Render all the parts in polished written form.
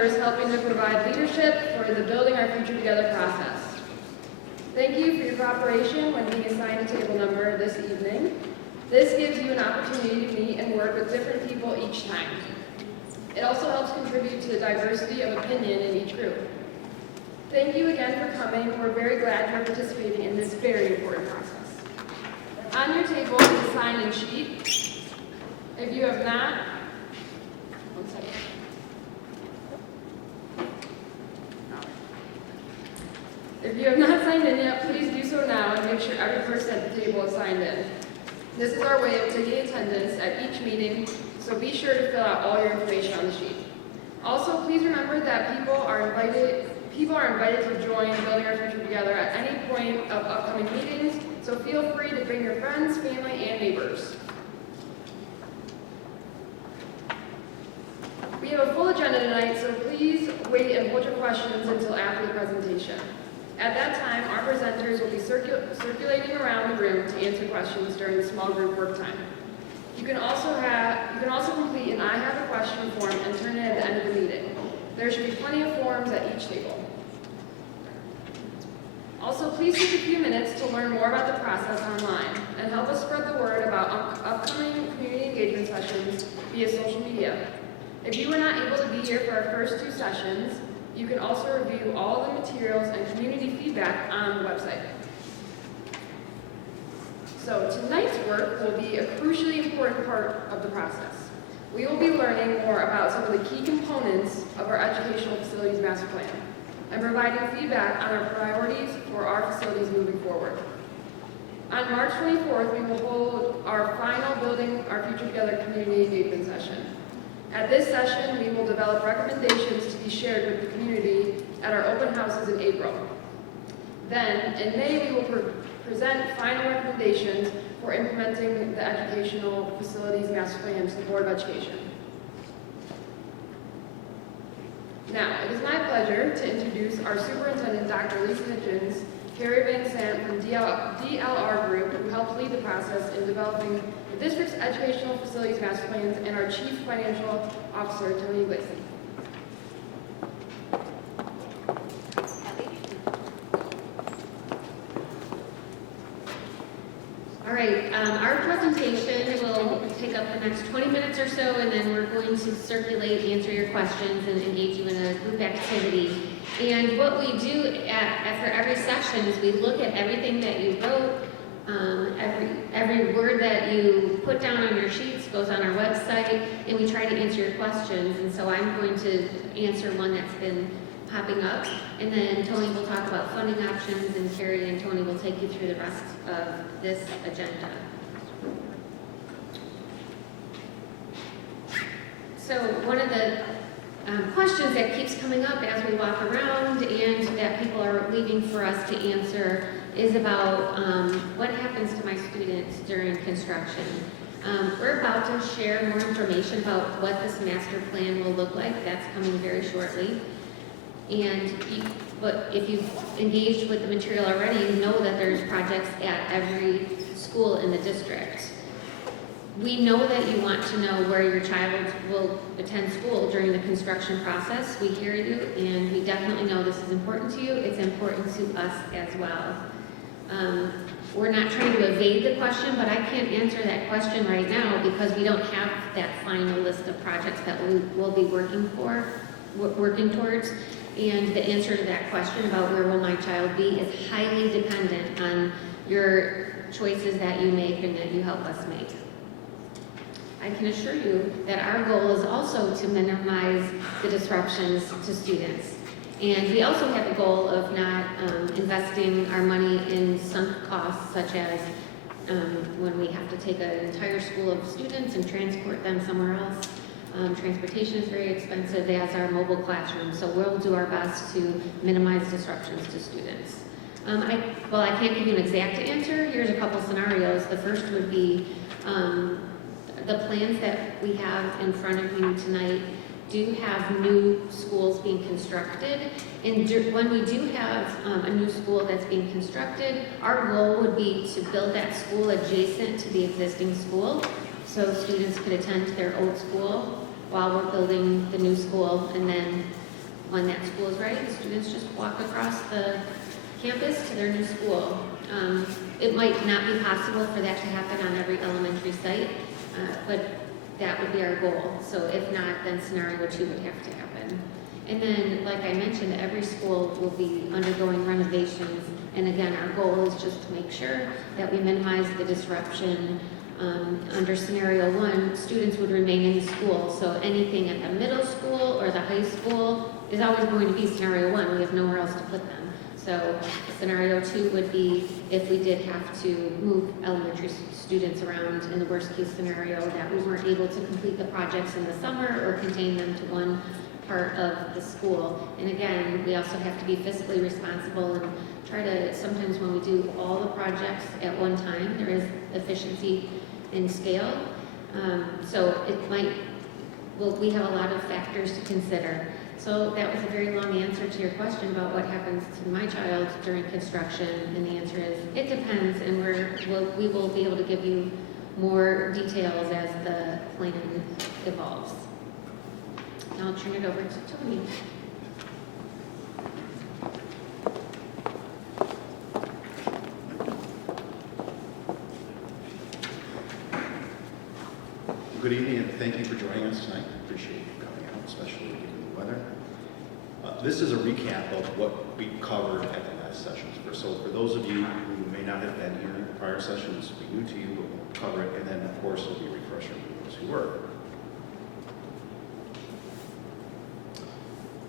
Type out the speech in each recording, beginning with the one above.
members helping to provide leadership for the Building Our Future Together process. Thank you for your cooperation when being assigned a table number this evening. This gives you an opportunity to meet and work with different people each time. It also helps contribute to the diversity of opinion in each group. Thank you again for coming. We're very glad you're participating in this very important process. On your table is a sign-in sheet. If you have not, one second. If you have not signed in yet, please do so now and make sure every person at the table is signed in. This is our way of taking attendance at each meeting, so be sure to fill out all your information on the sheet. Also, please remember that people are invited to join Building Our Future Together at any point of upcoming meetings, so feel free to bring your friends, family, and neighbors. We have a full agenda tonight, so please wait and hold your questions until after the presentation. At that time, our presenters will be circulating around the room to answer questions during the small group work time. You can also complete an I have a question form and turn it at the end of the meeting. There should be plenty of forms at each table. Also, please take a few minutes to learn more about the process online and help us spread the word about upcoming community engagement sessions via social media. If you were not able to be here for our first two sessions, you can also review all the materials and community feedback on the website. So tonight's work will be a crucially important part of the process. We will be learning more about some of the key components of our educational facilities master plan and providing feedback on our priorities for our facilities moving forward. On March 24th, we will hold our final Building Our Future Together community engagement session. At this session, we will develop recommendations to be shared with the community at our open houses in April. Then, in May, we will present final recommendations for implementing the educational facilities master plan to the Board of Education. Now, it is my pleasure to introduce our superintendent, Dr. Lisa Hitchens, Carrie Van Sant from DLR Group, who helped lead the process in developing the district's educational facilities master plans, and our Chief Financial Officer, Tony Iglesias. All right, our presentation will take up the next 20 minutes or so, and then we're going to circulate, answer your questions, and engage you in a group activity. And what we do after every session is we look at everything that you wrote. Every word that you put down on your sheets goes on our website, and we try to answer your questions. And so I'm going to answer one that's been popping up, and then Tony will talk about funding options, and Carrie and Tony will take you through the rest of this agenda. So one of the questions that keeps coming up as we walk around and that people are leaving for us to answer is about what happens to my students during construction. We're about to share more information about what this master plan will look like. That's coming very shortly. And if you've engaged with the material already, you know that there's projects at every school in the district. We know that you want to know where your child will attend school during the construction process. We hear you, and we definitely know this is important to you. It's important to us as well. We're not trying to evade the question, but I can't answer that question right now because we don't have that final list of projects that we will be working towards. And the answer to that question about where will my child be is highly dependent on your choices that you make and that you help us make. I can assure you that our goal is also to minimize the disruptions to students. And we also have a goal of not investing our money in sunk costs, such as when we have to take an entire school of students and transport them somewhere else. Transportation is very expensive, as are mobile classrooms, so we'll do our best to minimize disruptions to students. I can't give you an exact answer. Here's a couple scenarios. The first would be the plans that we have in front of you tonight do have new schools being constructed. And when we do have a new school that's being constructed, our goal would be to build that school adjacent to the existing school so students could attend their old school while we're building the new school. And then when that school is ready, the students just walk across the campus to their new school. It might not be possible for that to happen on every elementary site, but that would be our goal. So if not, then scenario 2 would have to happen. And then, like I mentioned, every school will be undergoing renovations. And again, our goal is just to make sure that we minimize the disruption. Under scenario 1, students would remain in the school. So anything at the middle school or the high school is always going to be scenario 1. We have nowhere else to put them. So scenario 2 would be if we did have to move elementary students around in the worst case scenario, that we weren't able to complete the projects in the summer or contain them to one part of the school. And again, we also have to be fiscally responsible and try to, sometimes when we do all the projects at one time, there is efficiency in scale. So it might, well, we have a lot of factors to consider. So that was a very long answer to your question about what happens to my child during construction, and the answer is it depends, and we will be able to give you more details as the plan evolves. Now I'll turn it over to Tony. Good evening, and thank you for joining us tonight. Appreciate you coming out, especially given the weather. This is a recap of what we covered at the last sessions. So for those of you who may not have been here in prior sessions, this will be new to you, but we'll cover it, and then of course it'll be a refresher for those who were.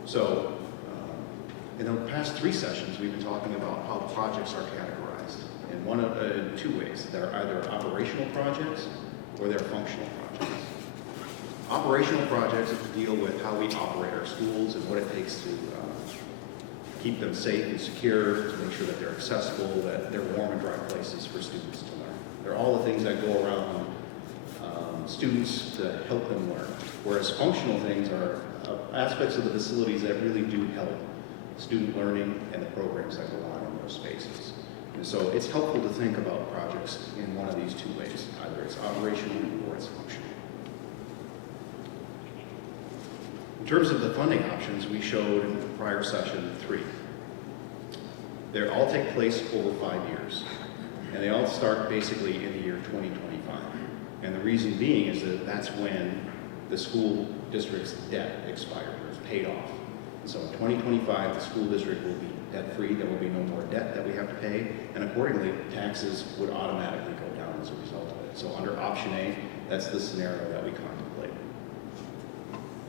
So in the past 3 sessions, we've been talking about how projects are categorized in 2 ways. They're either operational projects or they're functional projects. Operational projects deal with how we operate our schools and what it takes to keep them safe and secure, to make sure that they're accessible, that they're warm and dry places for students to learn. They're all the things that go around students to help them learn. Whereas functional things are aspects of the facilities that really do help student learning and the programs that go on in those spaces. And so it's helpful to think about projects in one of these 2 ways. Either it's operational or it's functional. In terms of the funding options, we showed in prior session 3. They all take place over 5 years, and they all start basically in the year 2025. And the reason being is that that's when the school district's debt expires or is paid off. And so in 2025, the school district will be debt-free. There will be no more debt that we have to pay, and accordingly, taxes would automatically go down as a result of it. So under option A, that's the scenario that we contemplate.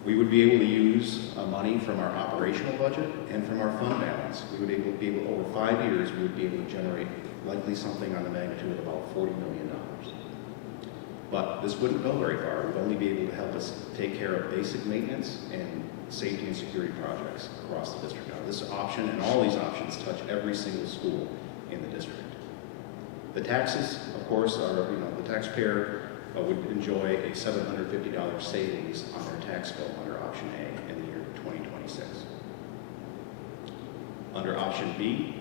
We would be able to use money from our operational budget and from our fund balance. We would be able, over 5 years, we would be able to generate likely something on the magnitude of about $40 million. But this wouldn't go very far. It would only be able to help us take care of basic maintenance and safety and security projects across the district. Now, this option and all these options touch every single school in the district. The taxes, of course, are, the taxpayer would enjoy a $750 savings on their tax bill under option A in the year 2026. Under option B,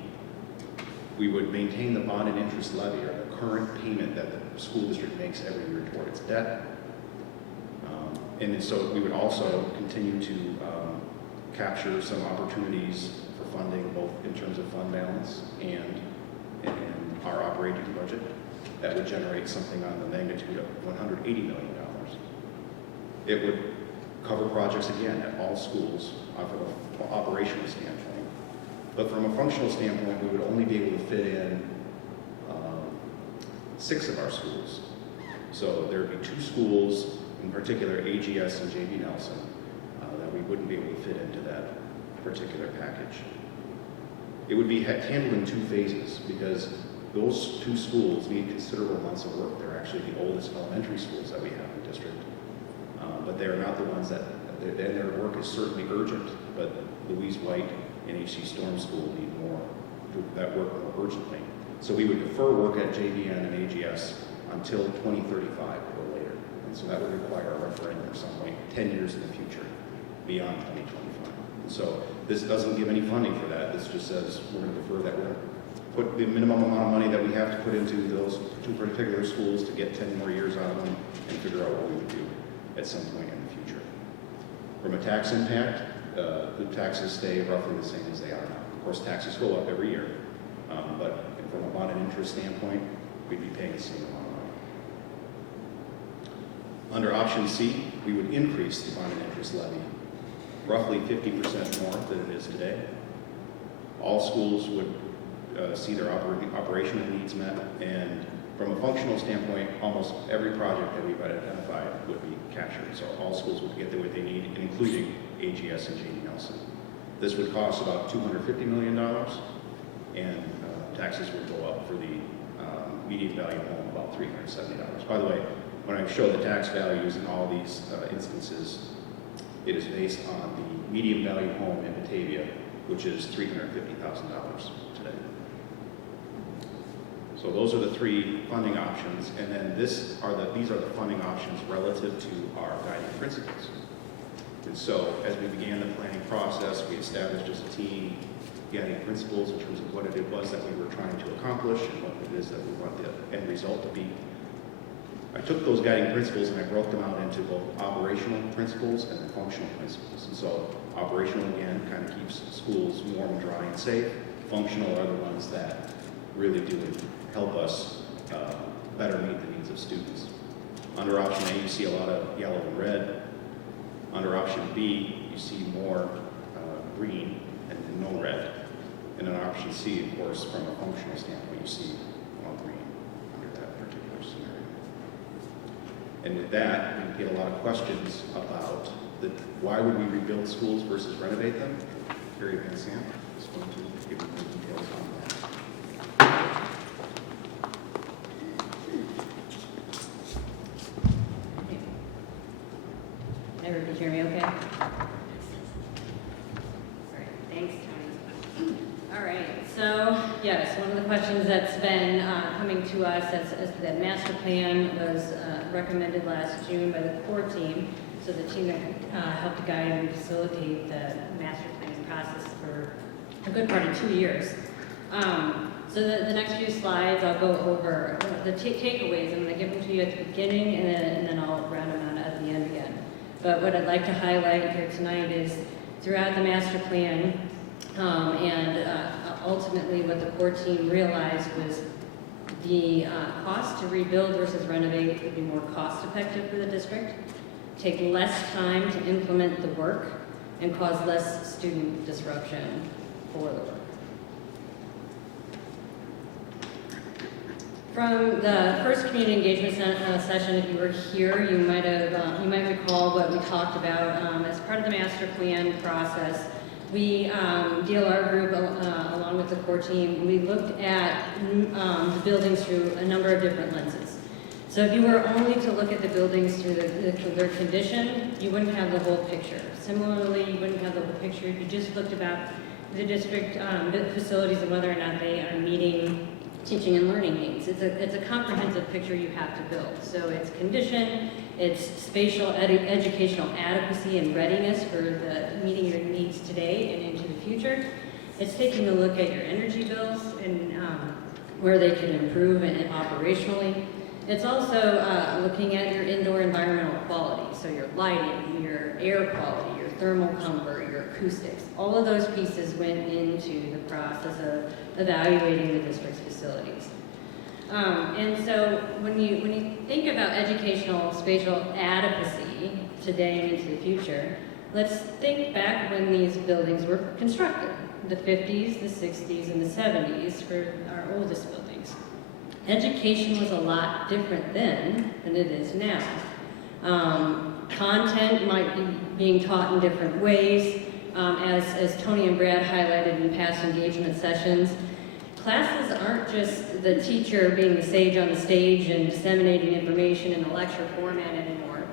we would maintain the bond and interest levy, or the current payment that the school district makes every year toward its debt. And so we would also continue to capture some opportunities for funding, both in terms of fund balance and in our operating budget, that would generate something on the magnitude of $180 million. It would cover projects, again, at all schools from an operational standpoint. But from a functional standpoint, we would only be able to fit in 6 of our schools. So there would be 2 schools, in particular AGS and JB Nelson, that we wouldn't be able to fit into that particular package. It would be handled in 2 phases, because those 2 schools need considerable amounts of work. They're actually the oldest elementary schools that we have in the district. But they are not the ones that, and their work is certainly urgent, but Louise White and H.C. Storm School need that work more urgently. So we would defer work at JVN and AGS until 2035 or later. And so that would require a referendum at some point, 10 years in the future, beyond 2025. And so this doesn't give any funding for that. This just says we're going to defer that. We're going to put the minimum amount of money that we have to put into those 2 particular schools to get 10 more years out of them and figure out what we would do at some point in the future. From a tax impact, the taxes stay roughly the same as they are now. Of course, taxes go up every year, but from a bond and interest standpoint, we'd be paying the same amount of money. Under option C, we would increase the bond and interest levy roughly 50% more than it is today. All schools would see their operational needs met, and from a functional standpoint, almost every project that we've identified would be captured. So all schools would get what they need, including AGS and J.D. Nelson. This would cost about $250 million, and taxes would go up for the median value home about $370. By the way, when I show the tax values in all these instances, it is based on the median value home in Batavia, which is $350,000 today. So those are the three funding options, and then these are the funding options relative to our guiding principles. And so as we began the planning process, we established as a team guiding principles in terms of what it was that we were trying to accomplish and what it is that we want the end result to be. I took those guiding principles and I broke them out into both operational principles and then functional principles. And so operational, again, kind of keeps schools warm, dry, and safe. Functional are the ones that really do help us better meet the needs of students. Under option A, you see a lot of yellow and red. Under option B, you see more green and no red. And in option C, of course, from a functional standpoint, you see more green under that particular scenario. And with that, we get a lot of questions about why would we rebuild schools versus renovate them. Carrie Van Sant is going to give you more details on that. Everybody hear me okay? All right, thanks, Tony. All right, so yes, one of the questions that's been coming to us as that master plan was recommended last June by the core team. So the team that helped guide and facilitate the master planning process for a good part of 2 years. So the next few slides, I'll go over the takeaways. I'm going to give them to you at the beginning, and then I'll round them out at the end again. But what I'd like to highlight here tonight is throughout the master plan, and ultimately what the core team realized was the cost to rebuild versus renovate would be more cost effective for the district, take less time to implement the work, and cause less student disruption for the work. From the first community engagement session, if you were here, you might recall what we talked about as part of the master plan process. We, DLR group, along with the core team, we looked at the buildings through a number of different lenses. So if you were only to look at the buildings through their condition, you wouldn't have the whole picture. Similarly, you wouldn't have the whole picture if you just looked about the district facilities and whether or not they are meeting teaching and learning needs. It's a comprehensive picture you have to build. So it's condition, it's spatial educational adequacy and readiness for meeting your needs today and into the future. It's taking a look at your energy bills and where they can improve and operationally. It's also looking at your indoor environmental quality, so your lighting, your air quality, your thermal comfort, your acoustics. All of those pieces went into the process of evaluating the district's facilities. And so when you think about educational spatial adequacy today and into the future, let's think back when these buildings were constructed, the 50s, the 60s, and the 70s for our oldest buildings. Education was a lot different then than it is now. Content might be being taught in different ways. As Tony and Brad highlighted in past engagement sessions, classes aren't just the teacher being the sage on the stage and disseminating information in a lecture format anymore.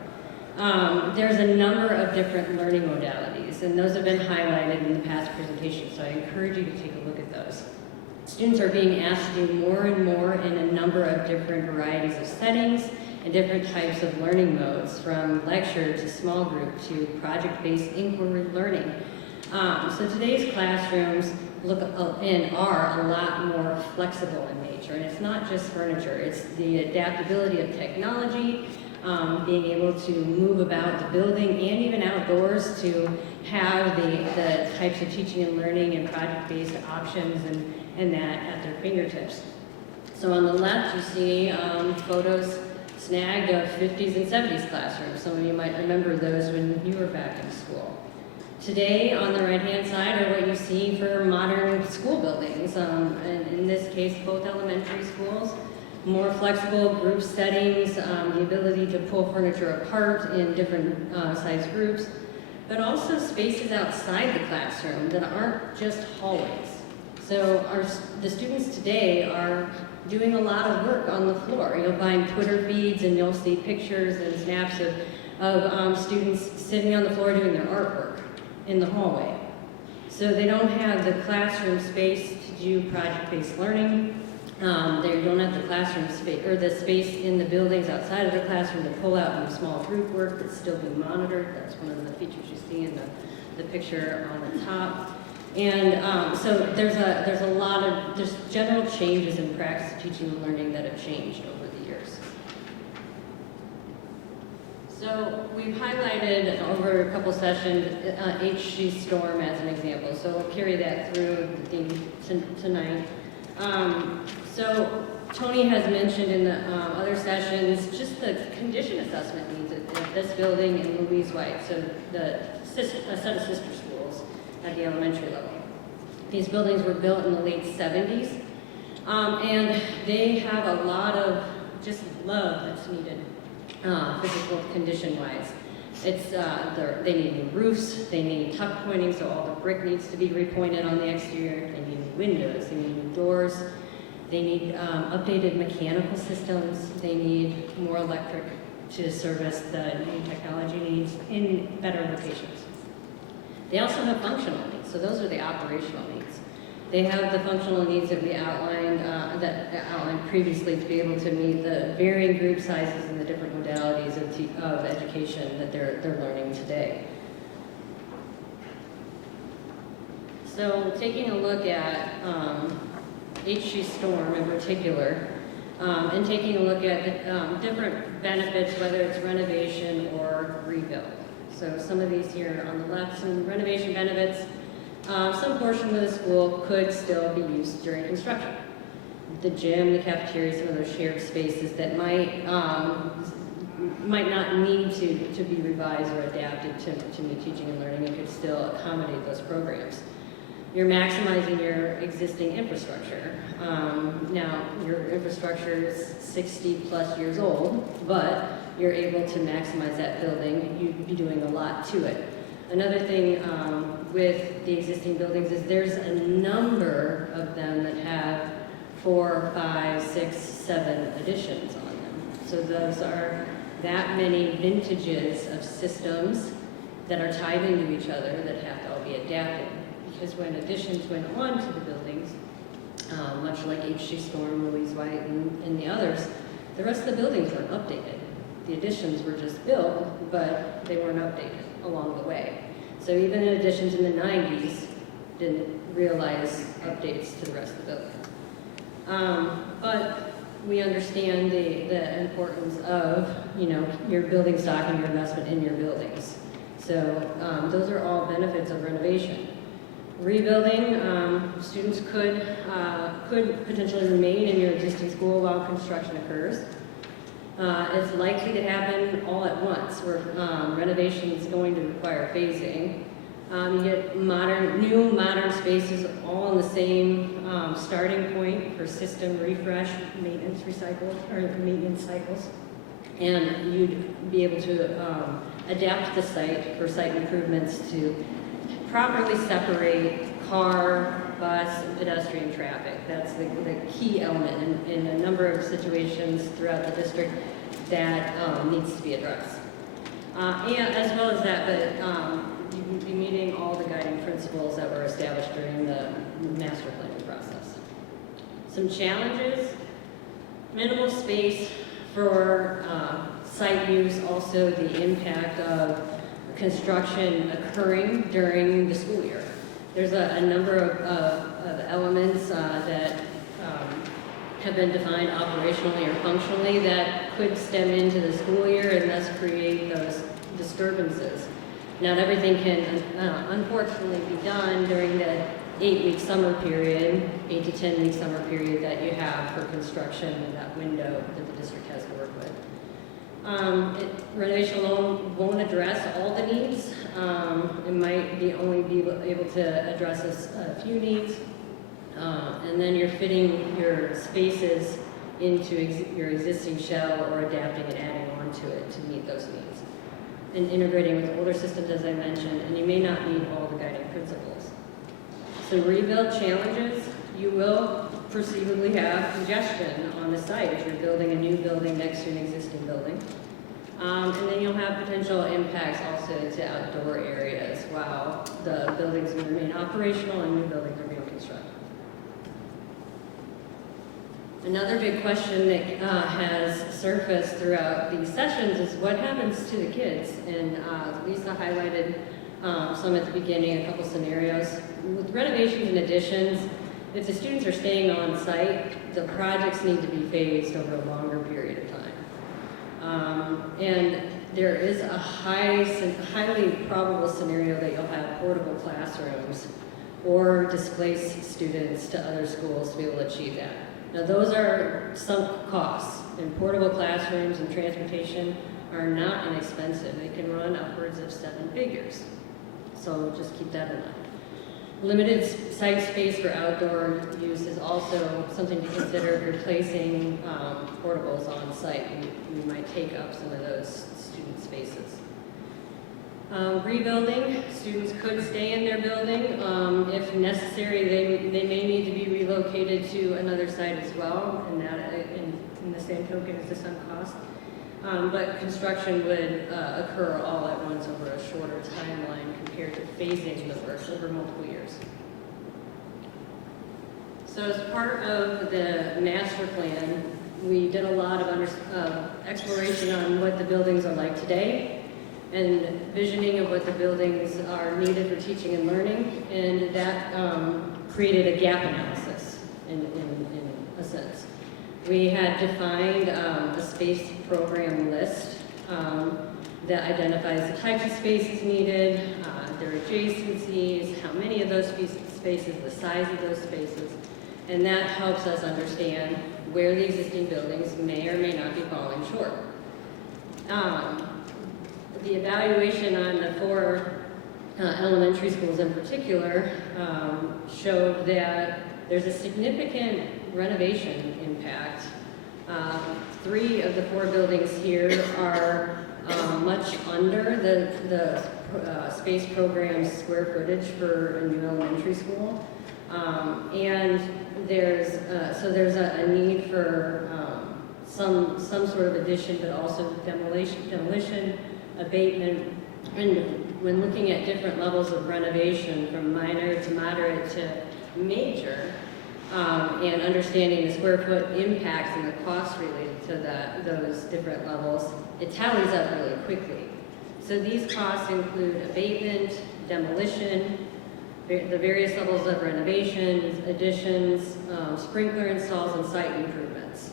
There's a number of different learning modalities, and those have been highlighted in the past presentations, so I encourage you to take a look at those. Students are being asked to do more and more in a number of different varieties of settings and different types of learning modes, from lecture to small group to project-based inquiry learning. So today's classrooms look and are a lot more flexible in nature, and it's not just furniture, it's the adaptability of technology, being able to move about the building and even outdoors to have the types of teaching and learning and project-based options and that at their fingertips. So on the left, you see photos snagged of 50s and 70s classrooms. Some of you might remember those when you were back in school. Today, on the right-hand side, are what you see for modern school buildings. And in this case, both elementary schools. More flexible group settings, the ability to pull furniture apart in different size groups, but also spaces outside the classroom that aren't just hallways. So the students today are doing a lot of work on the floor. You'll find Twitter feeds and you'll see pictures and snaps of students sitting on the floor doing their artwork in the hallway. So they don't have the classroom space to do project-based learning. They don't have the classroom space or the space in the buildings outside of the classroom to pull out and do small group work that's still being monitored. That's one of the features you see in the picture on the top. And so there's a lot of general changes in practice of teaching and learning that have changed over the years. So we've highlighted over a couple sessions HG Storm as an example. So we'll carry that through the theme tonight. So Tony has mentioned in the other sessions just the condition assessment needs at this building and Louise White, so a set of sister schools at the elementary level. These buildings were built in the late 70s, and they have a lot of just love that's needed physical condition-wise. They need new roofs, they need tuck pointing, so all the brick needs to be repointed on the exterior, they need new windows, they need new doors, they need updated mechanical systems, they need more electric to service the new technology needs in better locations. They also have functional needs, so those are the operational needs. They have the functional needs that we outlined, previously to be able to meet the varying group sizes and the different modalities of education that they're learning today. So taking a look at HG Storm in particular, and taking a look at different benefits, whether it's renovation or rebuild. So some of these here on the left, some renovation benefits. Some portion of the school could still be used during construction. The gym, the cafeteria, some of those shared spaces that might not need to be revised or adapted to new teaching and learning, and could still accommodate those programs. You're maximizing your existing infrastructure. Now, your infrastructure is 60 plus years old, but you're able to maximize that building. You'd be doing a lot to it. Another thing with the existing buildings is there's a number of them that have 4, 5, 6, 7 additions on them. So those are that many vintages of systems that are tied into each other that have to all be adapted. Because when additions went on to the buildings, much like HG Storm, Louise White, and the others, the rest of the buildings weren't updated. The additions were just built, but they weren't updated along the way. So even in additions in the 90s, didn't realize updates to the rest of the building. But we understand the importance of, your building stock and your investment in your buildings. So those are all benefits of renovation. Rebuilding, students could potentially remain in your existing school while construction occurs. It's likely to happen all at once, where renovation is going to require phasing. You get new modern spaces all in the same starting point for system refresh, maintenance cycles. And you'd be able to adapt the site for site improvements to properly separate car, bus, and pedestrian traffic. That's the key element in a number of situations throughout the district that needs to be addressed. And as well as that, but you would be meeting all the guiding principles that were established during the master planning process. Some challenges: minimal space for site use, also the impact of construction occurring during the school year. There's a number of elements that have been defined operationally or functionally that could stem into the school year and thus create those disturbances. Not everything can unfortunately be done during the 8-week summer period, 8 to 10 week summer period that you have for construction and that window that the district has to work with. Renovation alone won't address all the needs. It might only be able to address a few needs. And then you're fitting your spaces into your existing shell or adapting and adding on to it to meet those needs. And integrating with older systems, as I mentioned, and you may not need all the guiding principles. So rebuild challenges, you will perceivably have congestion on the site if you're building a new building next to an existing building. And then you'll have potential impacts also to outdoor areas while the buildings will remain operational and new buildings are being constructed. Another big question that has surfaced throughout these sessions is what happens to the kids. And Lisa highlighted some at the beginning, a couple scenarios. With renovations and additions, if the students are staying on site, the projects need to be phased over a longer period of time. And there is a highly probable scenario that you'll have portable classrooms or displace students to other schools to be able to achieve that. Now those are sunk costs, and portable classrooms and transportation are not inexpensive. They can run upwards of 7 figures. So just keep that in mind. Limited site space for outdoor use is also something to consider if you're placing portables on site. You might take up some of those student spaces. Rebuilding, students could stay in their building. If necessary, they may need to be relocated to another site as well, and that in the same token is a sunk cost. But construction would occur all at once over a shorter timeline compared to phasing the work over multiple years. So as part of the master plan, we did a lot of exploration on what the buildings are like today and visioning of what the buildings are needed for teaching and learning, and that created a gap analysis in a sense. We had defined a space program list that identifies the types of spaces needed, their adjacencies, how many of those spaces, the size of those spaces, and that helps us understand where the existing buildings may or may not be falling short. The evaluation on the 4 elementary schools in particular showed that there's a significant renovation impact. 3 of the 4 buildings here are much under the space program's square footage for a new elementary school. And there's a need for some sort of addition, but also demolition, abatement, and when looking at different levels of renovation from minor to moderate to major, and understanding the square foot impacts and the costs related to those different levels, it tallies up really quickly. So these costs include abatement, demolition, the various levels of renovations, additions, sprinkler installs, and site improvements.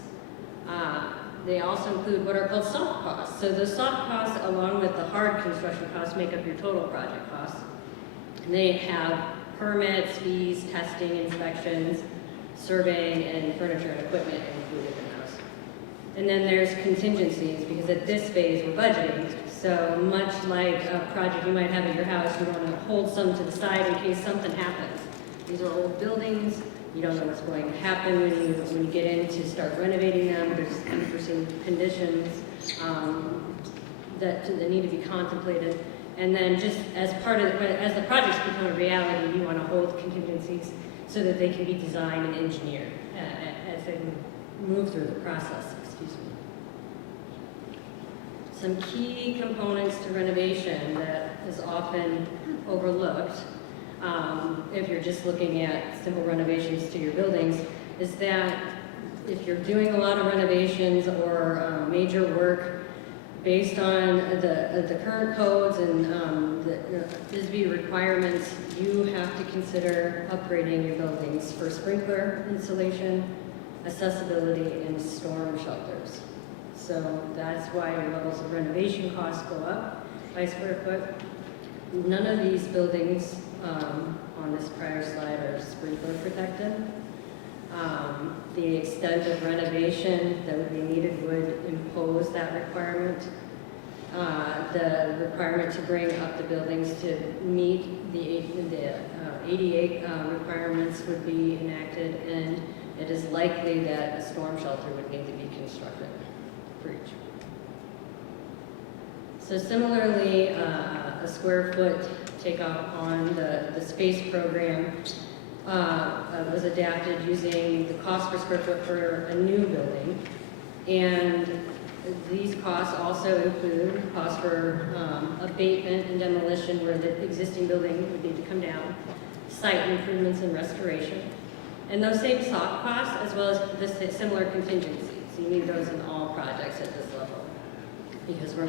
They also include what are called soft costs. So the soft costs, along with the hard construction costs, make up your total project costs. And they have permits, fees, testing, inspections, surveying, and furniture and equipment included in those. And then there's contingencies, because at this phase we're budgeting. So much like a project you might have at your house, you want to hold some to the side in case something happens. These are old buildings. You don't know what's going to happen when you get in to start renovating them. There's unforeseen conditions that need to be contemplated. And then just as part of, as the projects become a reality, you want to hold contingencies so that they can be designed and engineered as they move through the process. Excuse me. Some key components to renovation that is often overlooked, if you're just looking at simple renovations to your buildings, is that if you're doing a lot of renovations or major work based on the current codes and the BISB requirements, you have to consider upgrading your buildings for sprinkler installation, accessibility, and storm shelters. So that's why your levels of renovation costs go up by square foot. None of these buildings on this prior slide are sprinkler protected. The extent of renovation that would be needed would impose that requirement. The requirement to bring up the buildings to meet the ADA requirements would be enacted, and it is likely that a storm shelter would need to be constructed for each. So similarly, a square foot takeoff on the space program was adapted using the cost per square foot for a new building. And these costs also include costs for abatement and demolition where the existing building would need to come down, site improvements and restoration, and those same soft costs as well as the similar contingencies. So you need those in all projects at this level because we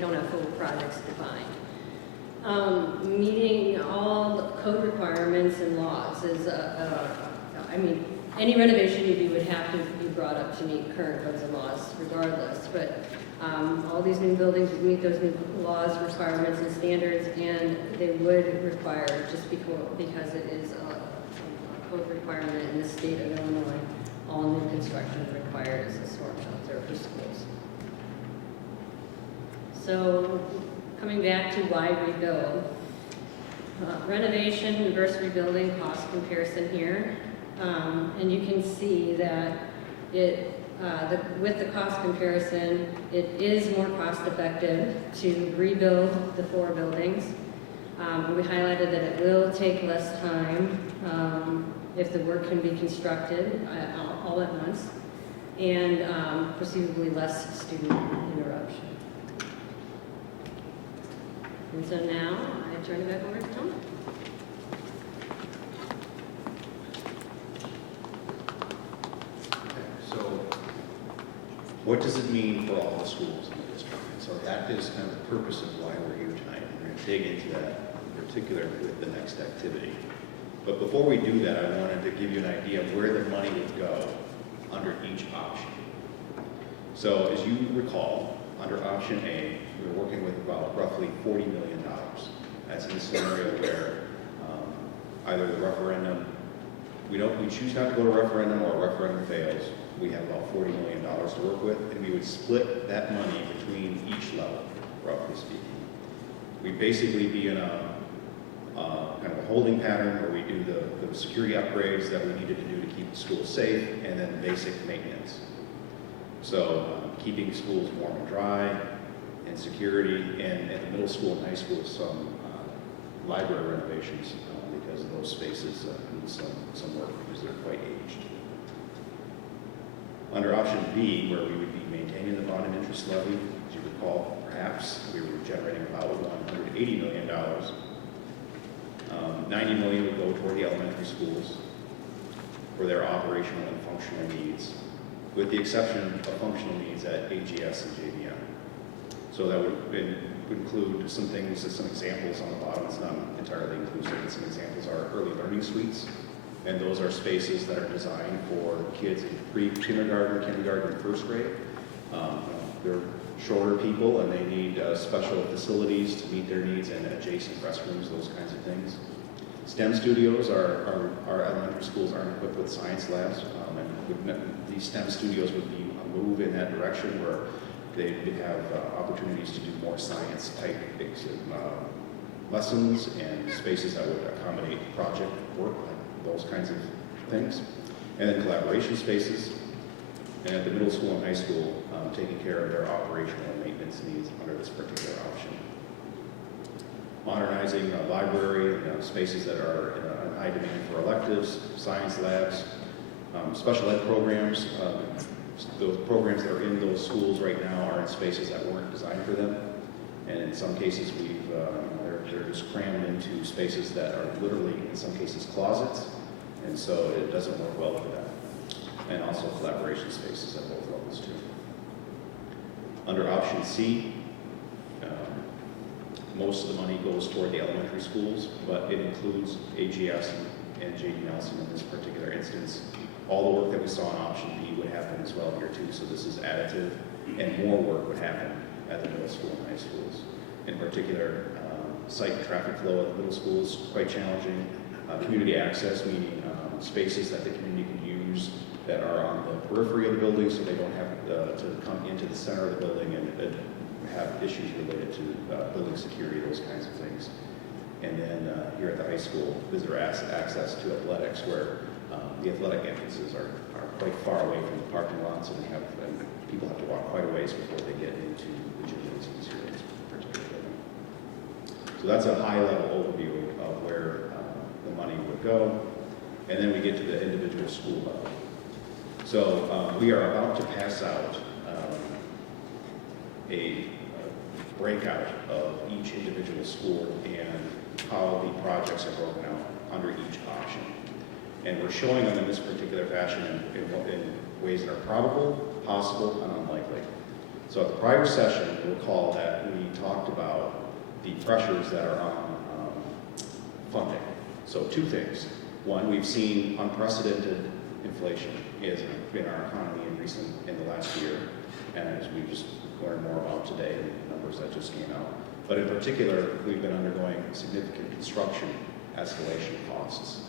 don't have full projects defined. Meeting all code requirements and laws is, any renovation you do would have to be brought up to meet current codes and laws regardless, but all these new buildings would meet those new laws, requirements, and standards, and they would require, just because it is a code requirement in the state of Illinois, all new construction requires a storm shelter for schools. So, coming back to why rebuild, renovation versus rebuilding cost comparison here, and you can see that with the cost comparison, it is more cost effective to rebuild the 4 buildings. We highlighted that it will take less time if the work can be constructed all at once, and perceivably less student interruption. And so now, I turn it back over to Tom. Okay, so what does it mean for all the schools in the district? And so that is kind of the purpose of why we're here tonight. We're going to dig into that in particular with the next activity. But before we do that, I wanted to give you an idea of where the money would go under each option. So as you recall, under option A, we're working with about roughly $40 million. That's in a scenario where either the referendum, we choose not to go to referendum, or a referendum fails. We have about $40 million to work with, and we would split that money between each level, roughly speaking. We'd basically be in a kind of a holding pattern where we do the security upgrades that we needed to do to keep the schools safe, and then basic maintenance. So keeping schools warm and dry, and security, and at the middle school and high school, some library renovations because those spaces need some work because they're quite aged. Under option B, where we would be maintaining the bond and interest levy, as you recall, perhaps we were generating about $180 million. $90 million would go toward the elementary schools for their operational and functional needs, with the exception of functional needs at AGS and JVM. So that would include some things, some examples on the bottom. It's not entirely inclusive, but some examples are early learning suites. And those are spaces that are designed for kids in pre-kindergarten, kindergarten, and first grade. They're shorter people and they need special facilities to meet their needs and adjacent restrooms, those kinds of things. STEM studios, our elementary schools aren't equipped with science labs, and these STEM studios would be a move in that direction where they would have opportunities to do more science-type lessons and spaces that would accommodate project work, like those kinds of things. And then collaboration spaces, and at the middle school and high school, taking care of their operational and maintenance needs under this particular option. Modernizing a library, spaces that are in high demand for electives, science labs, special ed programs. Those programs that are in those schools right now are in spaces that weren't designed for them. And in some cases, they're just crammed into spaces that are literally, in some cases, closets. And so it doesn't work well for them. And also collaboration spaces at both levels too. Under option C, most of the money goes toward the elementary schools, but it includes AGS and J.D. Nelson in this particular instance. All the work that we saw in option B would happen as well here too, so this is additive, and more work would happen at the middle school and high schools. In particular, site and traffic flow at the middle school is quite challenging. Community access, meaning spaces that the community can use that are on the periphery of the building, so they don't have to come into the center of the building and have issues related to building security, those kinds of things. And then here at the high school, visitor access to athletics, where the athletic entrances are quite far away from the parking lots, and people have to walk quite a ways before they get into the gymnasiums here in this particular building. So that's a high-level overview of where the money would go. And then we get to the individual school level. So we are about to pass out a breakout of each individual school and how the projects are broken out under each option. And we're showing them in this particular fashion in ways that are probable, possible, and unlikely. So at the prior session, you'll recall that we talked about the pressures that are on funding. So two things. One, we've seen unprecedented inflation in our economy in the last year, and as we just learned more about today, the numbers that just came out. But in particular, we've been undergoing significant construction escalation costs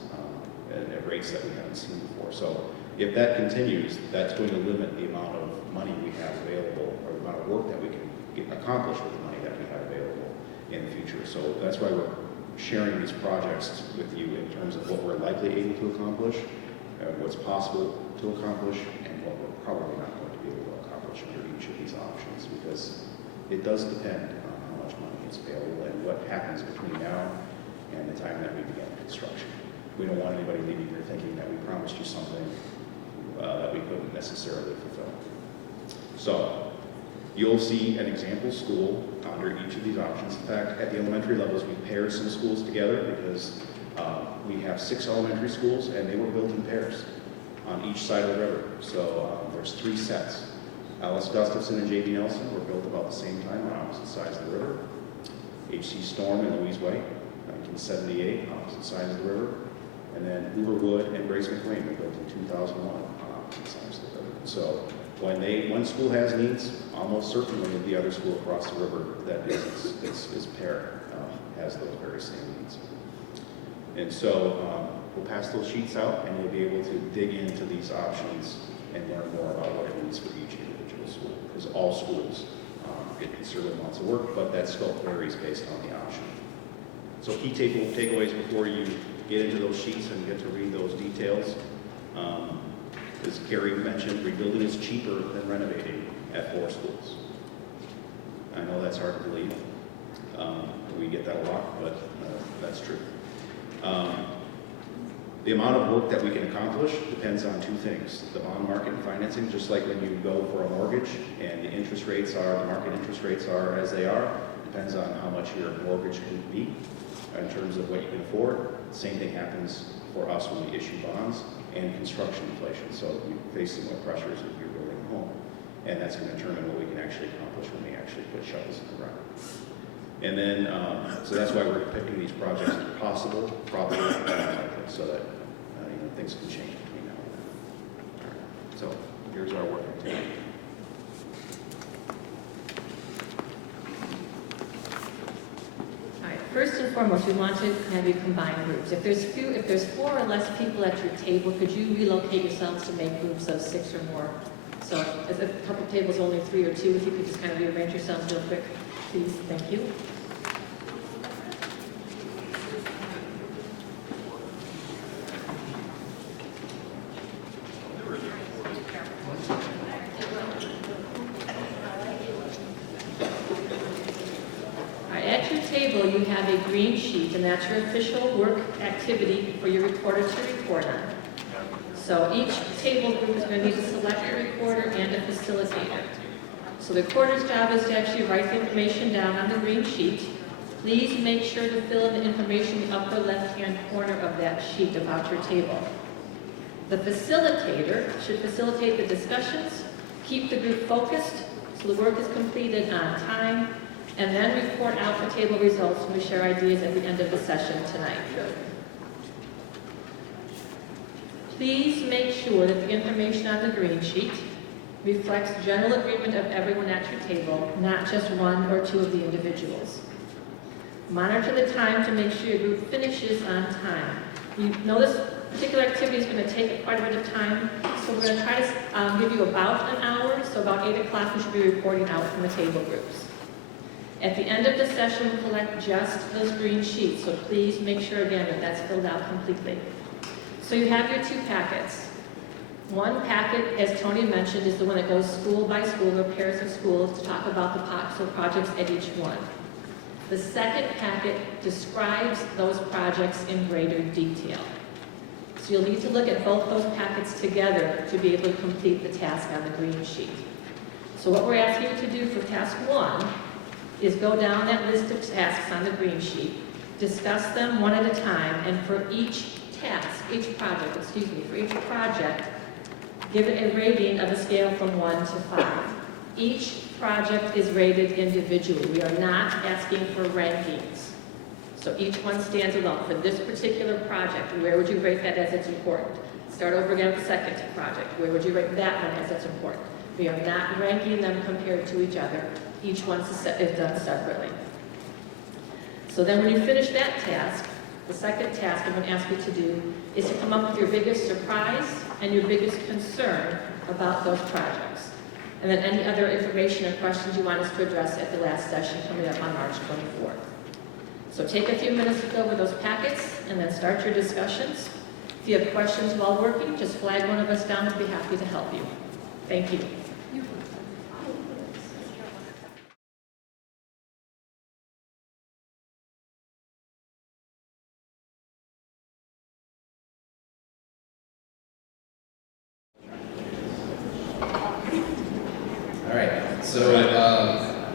at rates that we haven't seen before. So if that continues, that's going to limit the amount of money we have available, or the amount of work that we can accomplish with the money that we have available in the future. So that's why we're sharing these projects with you in terms of what we're likely able to accomplish, what's possible to accomplish, and what we're probably not going to be able to accomplish under each of these options, because it does depend on how much money is available and what happens between now and the time that we begin construction. We don't want anybody leaving here thinking that we promised you something that we couldn't necessarily fulfill. So you'll see an example school under each of these options. In fact, at the elementary levels, we paired some schools together because we have 6 elementary schools, and they were built in pairs on each side of the river. So there's 3 sets. Alice Gustafson and J.B. Nelson were built about the same time on opposite sides of the river. H.C. Storm and Louise White, 1978, opposite sides of the river. And then Hoover Wood and Grace McLean were built in 2001 on opposite sides of the river. So when one school has needs, almost certainly the other school across the river that is paired has those very same needs. And so we'll pass those sheets out, and you'll be able to dig into these options and learn more about what it means for each individual school, because all schools get considerable amounts of work, but that scope varies based on the option. So key takeaways before you get into those sheets and get to read those details. As Gary mentioned, rebuilding is cheaper than renovating at 4 schools. I know that's hard to believe. We get that a lot, but that's true. The amount of work that we can accomplish depends on 2 things. The bond market and financing, just like when you go for a mortgage and the market interest rates are as they are, depends on how much your mortgage can be in terms of what you can afford. Same thing happens for us when we issue bonds, and construction inflation. So you face similar pressures if you're building a home. And that's going to determine what we can actually accomplish when we actually put shovels in the ground. And then, so that's why we're picking these projects as possible, probable, and unlikely, so that things can change between now and then. So here's our work activity. All right, first and foremost, we want to have you combine groups. If there's 4 or less people at your table, could you relocate yourselves to make groups of 6 or more? So if a couple tables only 3 or 2, if you could just kind of rearrange yourselves real quick, please. Thank you. You have a green sheet, and that's your official work activity for your reporter to report on. So each table group is going to need to select a reporter and a facilitator. So the reporter's job is to actually write the information down on the green sheet. Please make sure to fill in the information in the upper left-hand corner of that sheet about your table. The facilitator should facilitate the discussions, keep the group focused so the work is completed on time, and then report out the table results when we share ideas at the end of the session tonight. Please make sure that the information on the green sheet reflects general agreement of everyone at your table, not just one or two of the individuals. Monitor the time to make sure your group finishes on time. You know this particular activity is going to take quite a bit of time, so we're going to try to give you about an hour, so about 8 o'clock we should be reporting out from the table groups. At the end of the session, we'll collect just those green sheets, so please make sure again that that's filled out completely. So you have your 2 packets. One packet, as Tony mentioned, is the one that goes school by school, or pairs of schools, to talk about the possible projects at each one. The second packet describes those projects in greater detail. So you'll need to look at both those packets together to be able to complete the task on the green sheet. So what we're asking you to do for task 1 is go down that list of tasks on the green sheet, discuss them one at a time, and for each project, give it a rating of a scale from 1 to 5. Each project is rated individually. We are not asking for rankings. So each one stands alone. For this particular project, where would you rate that as it's important? Start over again with the second project. Where would you rate that one as it's important? We are not ranking them compared to each other. Each one is done separately. So then when you finish that task, the second task I'm going to ask you to do is to come up with your biggest surprise and your biggest concern about those projects. And then any other information or questions you want us to address at the last session coming up on March 24th. So take a few minutes to go over those packets and then start your discussions. If you have questions while working, just flag one of us down. We'll be happy to help you. Thank you. All right, so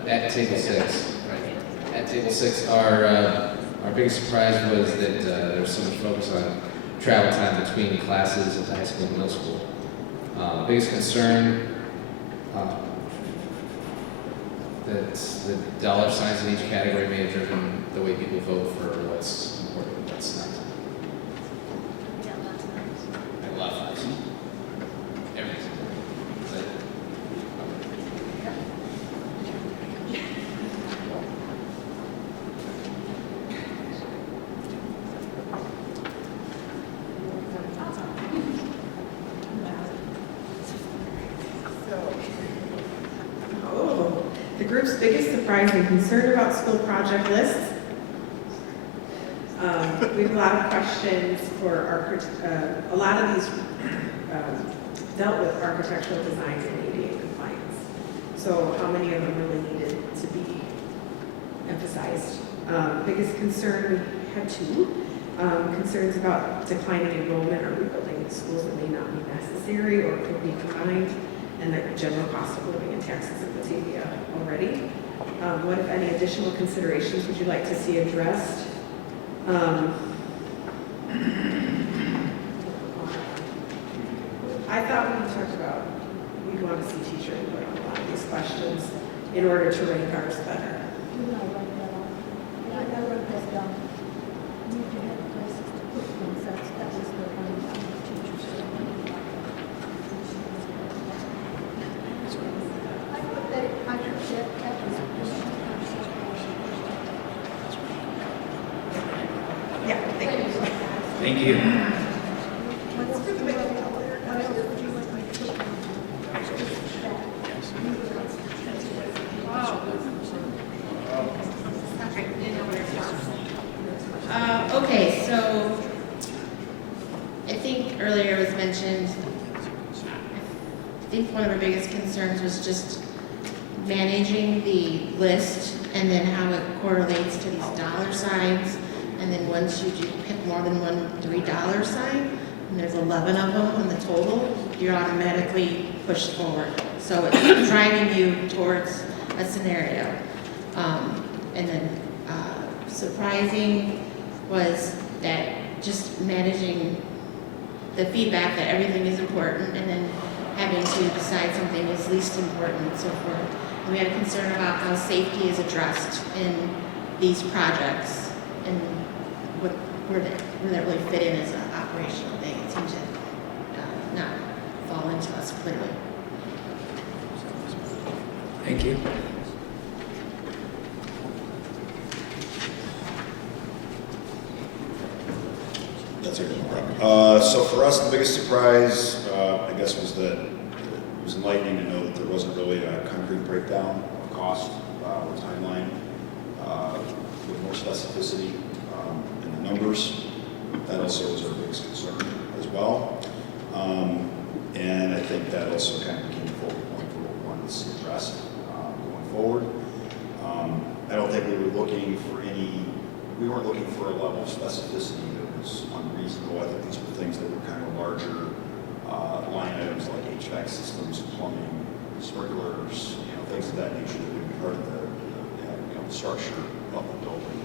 at table 6, right? At table 6, our biggest surprise was that there was so much focus on travel time between classes at the high school and middle school. Biggest concern that the dollar signs in each category may have driven the way people vote for what's important and what's not. A lot of times. Everything's important. Is that it? The group's biggest surprise and concern about school project lists. We have a lot of questions for a lot of these dealt with architectural designs and ADA compliance. So how many of them really needed to be emphasized? Biggest concern, we had 2. Concerns about declining enrollment or rebuilding schools that may not be necessary or could be combined, and the general cost of living and taxes in Batavia already. What, if any, additional considerations would you like to see addressed? I thought we talked about we'd want to see teacher input on a lot of these questions in order to rank ours better. Yeah, thank you. Thank you. Okay, so I think earlier was mentioned, I think one of our biggest concerns was just managing the list and then how it correlates to these dollar signs. And then once you do pick more than one $3 sign, and there's 11 of them on the total, you're automatically pushed forward. So it's driving you towards a scenario. And then surprising was that just managing the feedback that everything is important and then having to decide something is least important and so forth. And we had a concern about how safety is addressed in these projects and where that really fit in as an operational thing. It seemed to Thank you. That's okay, no problem. So for us, the biggest surprise, I guess, was that it was enlightening to know that there wasn't really a concrete breakdown of cost or timeline with more specificity in the numbers. That also was our biggest concern as well. And I think that also kind of became the focal point for what we wanted to see addressed going forward. I don't think we were looking for we weren't looking for a level of specificity that was unreasonable. I think these were things that were kind of larger line items like HVAC systems, plumbing, sprinklers, things of that nature that would be part of the structure of the building.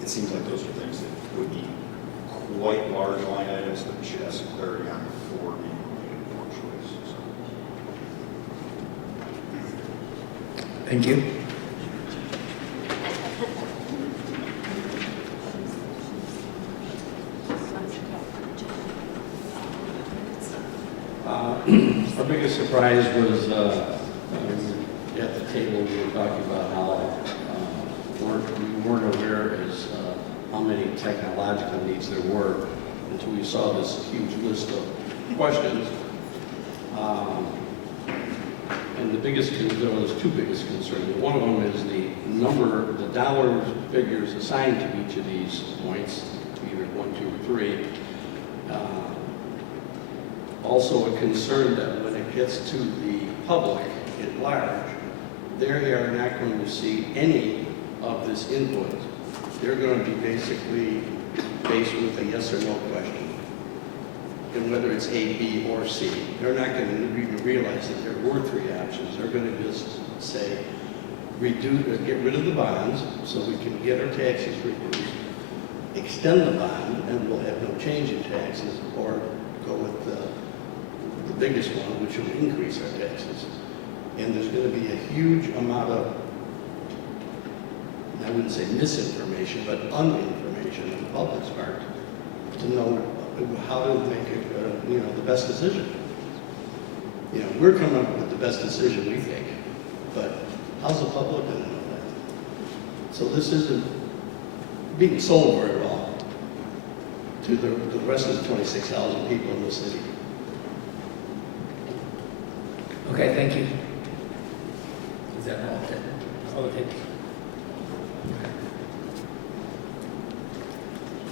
It seems like those are things that would be quite large line items that we should have some clarity on before being making more choice. So. Thank you. Our biggest surprise was at the table we were talking about how we weren't aware as how many technological needs there were until we saw this huge list of questions. And there was two biggest concerns. One of them is the dollar figures assigned to each of these points, either 1, 2, or 3. Also a concern that when it gets to the public at large, they are not going to see any of this input. They're going to be basically faced with a yes or no question. And whether it's A, B, or C, they're not going to even realize that there were 3 options. They're going to just say, get rid of the bonds so we can get our taxes reduced, extend the bond, and we'll have no change in taxes, or go with the biggest one, which will increase our taxes. And there's going to be a huge amount of, I wouldn't say misinformation, but uninformation on the public's part to know how to make the best decision. We're coming up with the best decision we think, but how's the public going to know that? So this isn't being sold very well to the rest of the 26,000 people in the city. Okay, thank you. Is that all? Okay.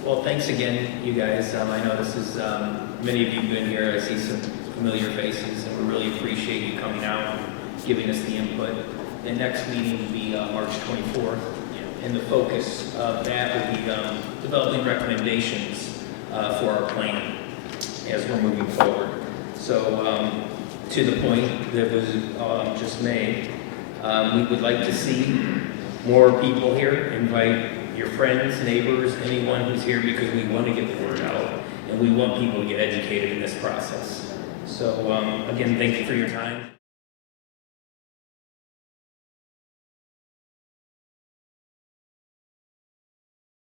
Well, thanks again, you guys. I know this is, many of you have been here. I see some familiar faces, and we really appreciate you coming out and giving us the input. The next meeting will be March 24th, and the focus of that will be developing recommendations for our plan as we're moving forward. So, to the point that was just made, we would like to see more people here. Invite your friends, neighbors, anyone who's here, because we want to get the word out and we want people to get educated in this process. So again, thank you for your time.